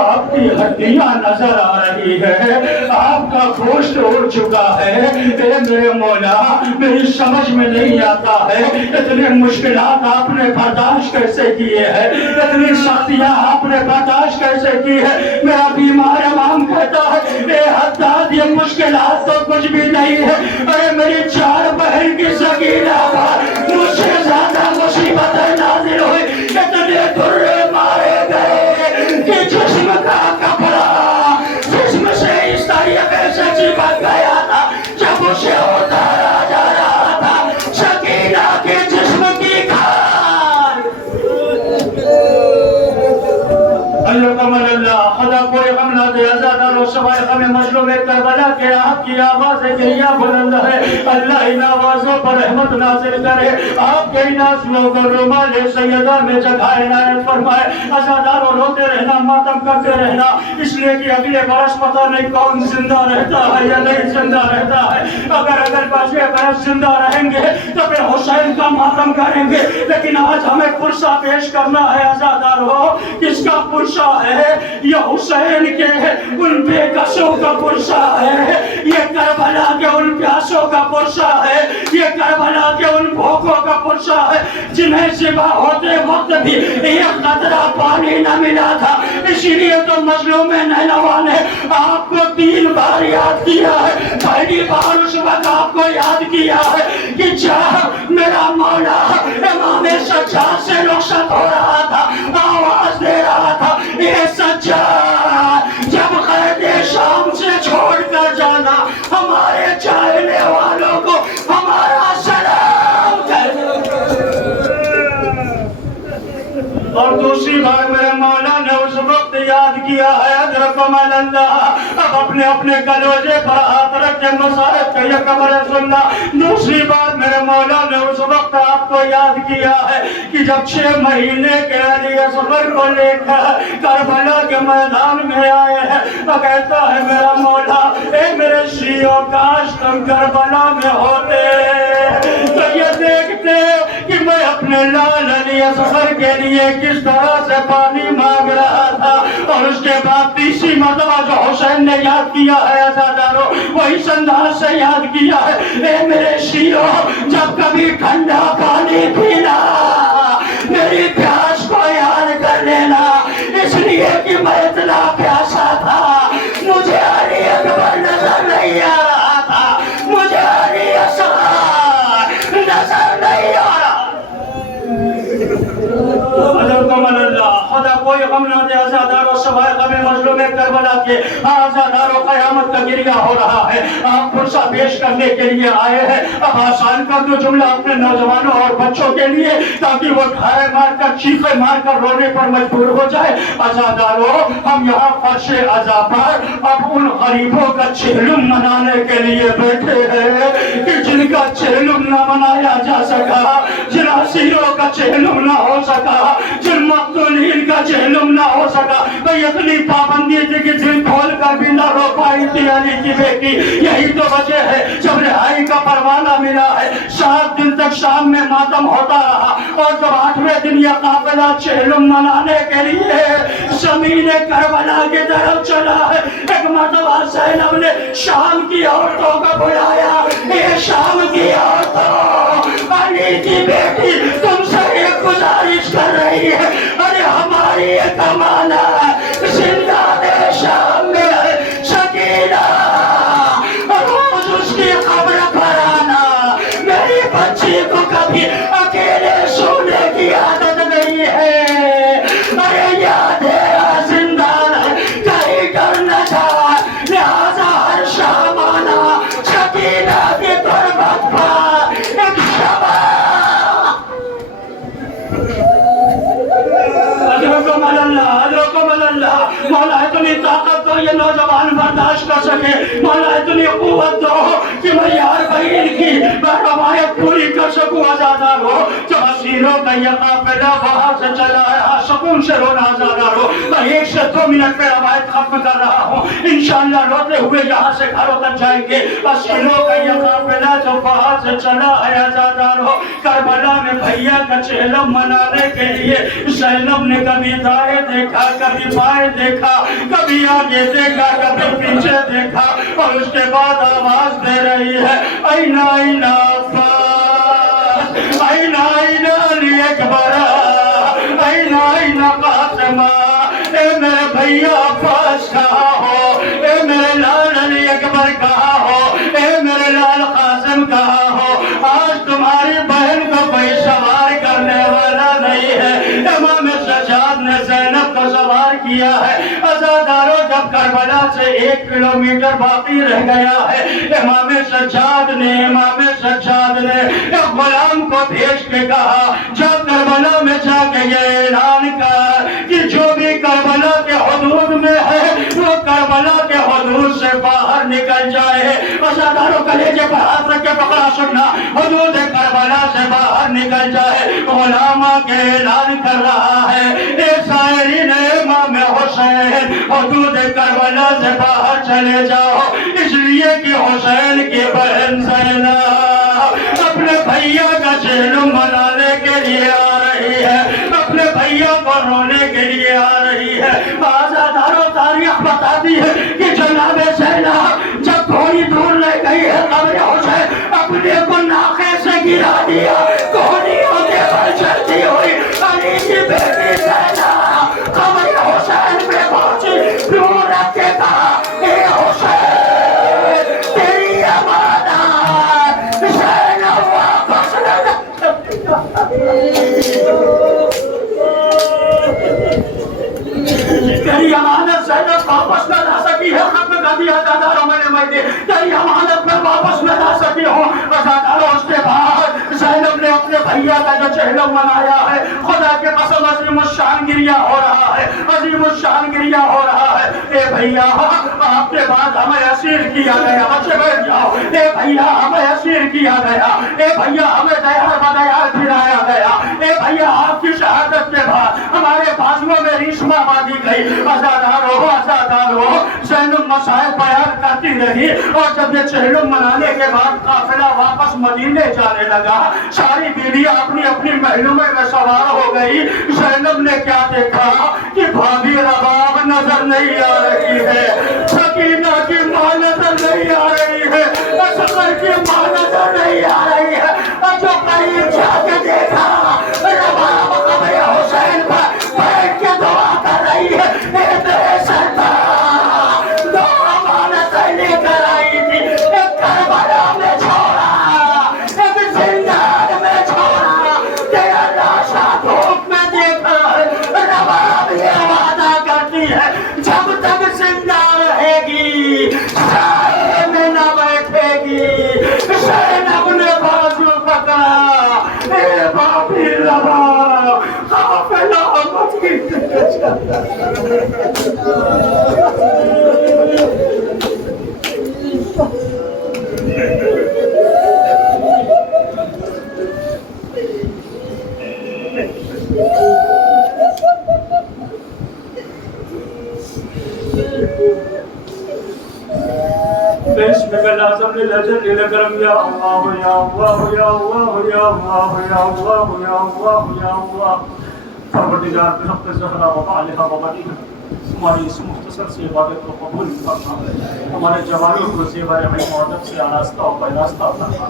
آپ کی ہڈیاں نظر آ رہی ہے، آپ کا گوشت اڑ چکا ہے، اے میرے مولا میری سمجھ میں نہیں آتا ہے، اتنے مشکلات آپ نے برداشت کیسے کیے ہیں، اتنی سختیاں آپ نے برداشت کیسے کی ہے۔ میرا بیمار امام کہتا ہے، اے حداد یہ مشکلات تو کچھ بھی نہیں ہے، ارے میری چار بہن کی سگیرہ مجھ سے زیادہ مصیبتیں نازل ہوئی، اتنے درے مارے گئے کہ جسم کا کپڑا جسم سے اس طریقے سے چپک گیا تھا جب اسے اتارا جا رہا تھا سکینہ کے جسم کی کھال۔ اللہ خدا کوئی غم نہ دے عزاداروں سوائے غم مظلوم کربلا کے۔ آپ کی آواز گریہ بلند ہے، اللہ ان آوازوں پر رحمت نازل کرے، آپ کے ان آنسوؤں کو رومال سیدہ میں جگہ عنایت فرمائے۔ عزاداروں روتے رہنا، ماتم کرتے رہنا، اس لیے کہ اگلے برس پتہ نہیں کون زندہ رہتا ہے یا نہیں زندہ رہتا ہے۔ اگر پچھلے برس زندہ رہیں گے تو پھر حسین کا ماتم کریں گے، لیکن آج ہمیں پرسہ پیش کرنا ہے عزاداروں۔ کس کا پرسہ ہے؟ یہ حسین کے ان بے کسوں کا پرسہ ہے، یہ کربلا کے ان پیاسوں کا پرسہ ہے، یہ کربلا کے ان بھوکوں کا پرسہ ہے جنہیں صبح ہوتے وقت بھی ایک قطرہ پانی نہ ملا تھا۔ اسی لیے تو مظلوم نینوا نے آپ کو 3 بار یاد کیا ہے۔ پہلی بار اس وقت آپ کو یاد کیا ہے کہ جب میرا مولا امام سجاد سے رخصت ہو رہا تھا، آواز دے رہا تھا، اے سجاد جب قید شام سے چھوڑ کر جانا، ہمارے چاہنے والوں کو ہمارا سلام کہنا۔ اور دوسری بار میرے مولا نے اس وقت یاد کیا ہے، اجرکم اللہ، اب اپنے اپنے کلوجے پر ہاتھ رکھ کے مصائب کا یہ قبر سننا۔ دوسری بار میرے مولا نے اس وقت آپ کو یاد کیا ہے کہ جب 6 مہینے کے علی اصغر کو لے کر کربلا کے میدان میں آئے ہیں تو کہتا ہے، میرا مولا اے میرے شیعوں کاش تم کربلا میں ہوتے تو یہ دیکھتے کہ میں اپنے لال علی اصغر کے لیے کس طرح سے پانی مانگ رہا تھا۔ اور اس کے بعد تیسری مرتبہ جو حسین نے یاد کیا ہے عزاداروں، وہ اس انداز سے یاد کیا ہے، اے میرے شیرو جب کبھی ٹھنڈا پانی پینا میری پیاس کو یاد کر لینا، اس لیے کہ میں اتنا پیاسا تھا، مجھے علی اکبر نظر نہیں آ رہا تھا، مجھے علی اصغر نظر نہیں آ رہا۔ کمل اللہ خدا کوئی غم نہ دے آزادارو سوائے غم مظلوم کربلا کے، آزادارو قیامت کا گریہ ہو رہا ہے، آپ فرصہ پیش کرنے کے لیے آئے ہیں، اب آسان کر دو جملہ اپنے نوجوانوں اور بچوں کے لیے تاکہ وہ ڈھارے مار کر چیخے مار کر رونے پر مجبور ہو جائے۔ آزادارو ہم یہاں فرش عزا پر اب ان غریبوں کا چہلم منانے کے لیے بیٹھے ہیں کہ جن کا چہلم نہ منایا جا سکا، جن اسیروں کا چہلم نہ ہو سکا، جن مقتولین کا چہلم نہ ہو سکا، بھئی اتنی پابندی تھی کہ دل کھول کر بھی نہ رو پائی تھی علی کی بیٹی، یہی تو وجہ ہے جب رہائی کا پروانہ ملا ہے 7 دن تک شام میں ماتم ہوتا رہا، اور جب 8ویں دن یہ قافلہ چہلم منانے کے لیے زمین کربلا کی طرف چلا ہے، ایک مرتبہ زینب نے شام کی عورتوں کو بلایا، اے شام کی عورتوں، علی کی بیٹی تم سے ایک گزارش کر رہی ہے، ارے ہماری ایک امانہ زندہ دے شام میں سکینہ، روز اس کی قبر پر آنا، میری بچی کو کبھی اکیلے سونے کی عادت نہیں ہے، ارے یاد ہے زندان کہیں ڈر نہ جائے، لہذا ہر شام آنا سکینہ کی تربت پر ایک شمع۔ حضرکم اللہ، مولا اتنی طاقت دو یہ نوجوان برداشت کر سکے، مولا اتنی قوت دو کہ میں یار بہین کی میں روایت پوری کر سکوں۔ آزادار ہو جب اسیروں کا یہ قافلہ وہاں سے چلا ہے، سکون سے رونا آزادار ہو، میں 1 سے 2 منٹ میں روایت ختم کر رہا ہوں، انشاءاللہ روتے ہوئے یہاں سے گھروں تک جائیں گے۔ اسیروں کا یہ قافلہ جو وہاں سے چلا ہے آزادار ہو، کربلا میں بھیا کا چہلم منانے کے لیے زینب نے کبھی دائیں دیکھا، کبھی بائیں دیکھا، کبھی آگے دیکھا، کبھی پیچھے دیکھا، اور اس کے بعد آواز دے رہی ہے اینا اینا عباس، اینا اینا علی اکبر، اینا اینا قاسم، اے میرے بھیا عباس کہاں ہو، اے میرے لال علی اکبر کہاں ہو، اے میرے لال قاسم کہاں ہو، آج تمہاری بہن کو کوئی سوار کرنے والا نہیں ہے۔ امام سجاد نے زینب کو سوار کیا ہے۔ عزادارو جب کربلا سے 1 کلومیٹر باقی رہ گیا ہے، امام سجاد نے ایک غلام کو بھیج کے کہا جا کربلا میں جا کے یہ اعلان کر کہ جو بھی کربلا کے حدود میں ہے وہ کربلا کے حدود سے باہر نکل جائے۔ عزادارو کلیجے پر ہاتھ رکھ کے پکڑا سننا، حدود کربلا سے باہر نکل جائے۔ غلام کے اعلان کر رہا ہے اے سائرین امام حسین حدود کربلا سے باہر چلے جاؤ، اس لیے کہ حسین کی بہن زینب اپنے بھیا کا چہلم منانے کے لیے آ رہی ہے، اپنے بھیا کو رونے کے لیے آ رہی ہے۔ آزادارو تاریخ بتاتی ہے کہ جناب زینب جب تھوڑی دور لے گئی ہے قبر حسین، اپنے کو ناقے سے گرا دیا، کوہنیوں کے بل چلتی ہوئی علی کی بیٹی زینب قبر حسین پہ پہنچی، دور رکھ کے کہا اے حسین تیری امانت زینب واپس لے تیری امانت زینب واپس نہ لا سکی ہے، ختم کر دیا عزادارو میں نے تیری امانت میں واپس نہ لا سکی ہوں۔ عزادارو اس کے بعد زینب نے اپنے بھیا کا جو چہلم منایا ہے، خدا کے قسم عظیم الشان گریہ ہو رہا ہے، عظیم الشان گریہ ہو رہا ہے۔ اے بھیا آپ کے بعد ہمیں اسیر کیا گیا، بچے بیٹھ جاؤ، اے بھیا ہمیں اسیر کیا گیا، اے بھیا ہمیں دیار بدیار پھرایا گیا، اے بھیا آپ کی شہادت کے بعد ہمارے بازوؤں میں ریشمہ باندھی گئی۔ عزادارو زینب مسائل بیان کرتی رہی، اور جب یہ چہلم منانے کے بعد قافلہ واپس مدینے جانے لگا، ساری بیویاں اپنی اپنی محلوں میں سوار ہو گئی۔ زینب نے کیا دیکھا کہ بھابھی رباب نظر نہیں آ رہی ہے، سکینہ کی ماں نظر نہیں آ رہی عمر کی ماں نظر نہیں آ رہی ہے، اور جو قریب جا کے دیکھا رباب قبر حسین پر بیٹھ کے دعا کر رہی ہے، اے میرے سردار دو امانتیں لے کر آئی تھی، ایک کربلا میں چھوڑا، ایک زندان میں چھوڑا، تیرا لاشا دھوپ میں دیکھا ہے۔ رباب یہ وعدہ کرتی ہے جب تک زندہ رہے گی سائے میں نہ بیٹھے گی۔ زینب نے بازو پکڑا، اے باپی رباب قافلہ مت کی بسم اللہ اعظم للأجل للکرم یا اللہ یا اللہ یا اللہ یا اللہ یا اللہ یا اللہ یا اللہ پروردگار بحق زہرا و بعلہا و بنیہا ہماری اس مختصر سی عبادت کو قبول فرما، ہمارے جوانوں کو زیور علم و ادب سے آراستہ و پیراستہ فرما،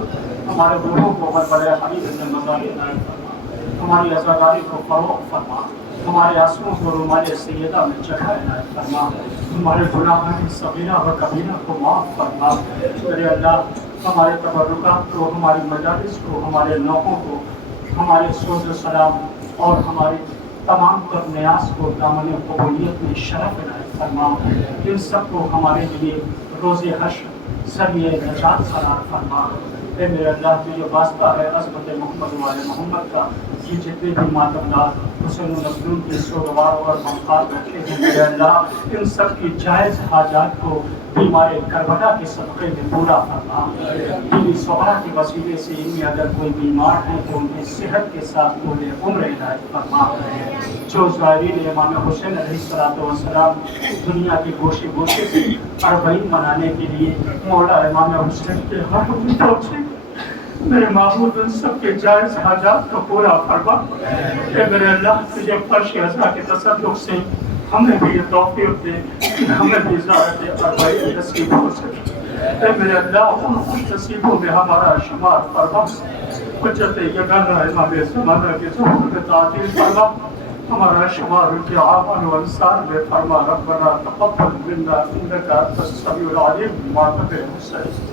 ہمارے روحوں کو بربر حبیب سے مزاری عنایت فرما، ہماری عزاداری کو فروغ فرما، ہمارے آنسوؤں کو رومال سیدہ میں چڑھا عنایت فرما، ہمارے گناہوں صغیرہ و کبیرہ کو معاف فرما۔ میرے اللہ ہمارے تبرکات کو، ہماری مجالس کو، ہمارے نوحوں کو، ہمارے سوز و سلام اور ہمارے تمام تر نیاز کو دامن قبولیت میں شرف عنایت فرما، ان سب کو ہمارے لیے روز حشر ذریعہ نجات قرار فرما۔ اے میرے اللہ جو یہ واسطہ ہے عظمت محمد والے محمد کا، یہ جتنے بھی ماتمدار حسین و مظلوم کے سوگوار اور مقام رکھے ہیں میرے اللہ ان سب کی جائز حاجات کو بیمار کربلا کے صدقے میں پورا فرما۔ بیوی سہرا کے وسیلے سے ان میں اگر کوئی بیمار ہے تو انہیں صحت کے ساتھ پورے عمر عنایت فرما۔ جو زائرین امام حسین علیہ السلام دنیا کے گوشے گوشے سے اربعین منانے کے لیے مولا امام حسین کے ہر میں پہنچے، میرے معبود ان سب کے جائز حاجات کو پورا فرما۔ اے میرے اللہ تجھے فرش عزا کے تصدق سے ہمیں بھی یہ توفیق دے کہ ہمیں بھی زیارت اربعین نصیب ہو سکے۔ اے میرے اللہ ان خوش نصیبوں میں ہمارا شمار فرما، حجت یگانہ امام زمانہ کے ظہور میں تعطیل فرما، ہمارا شمار ان کے اعمال و انصار میں فرما۔ ربنا تقبل منا انک انت السمیع العلیم، ماتم حسین۔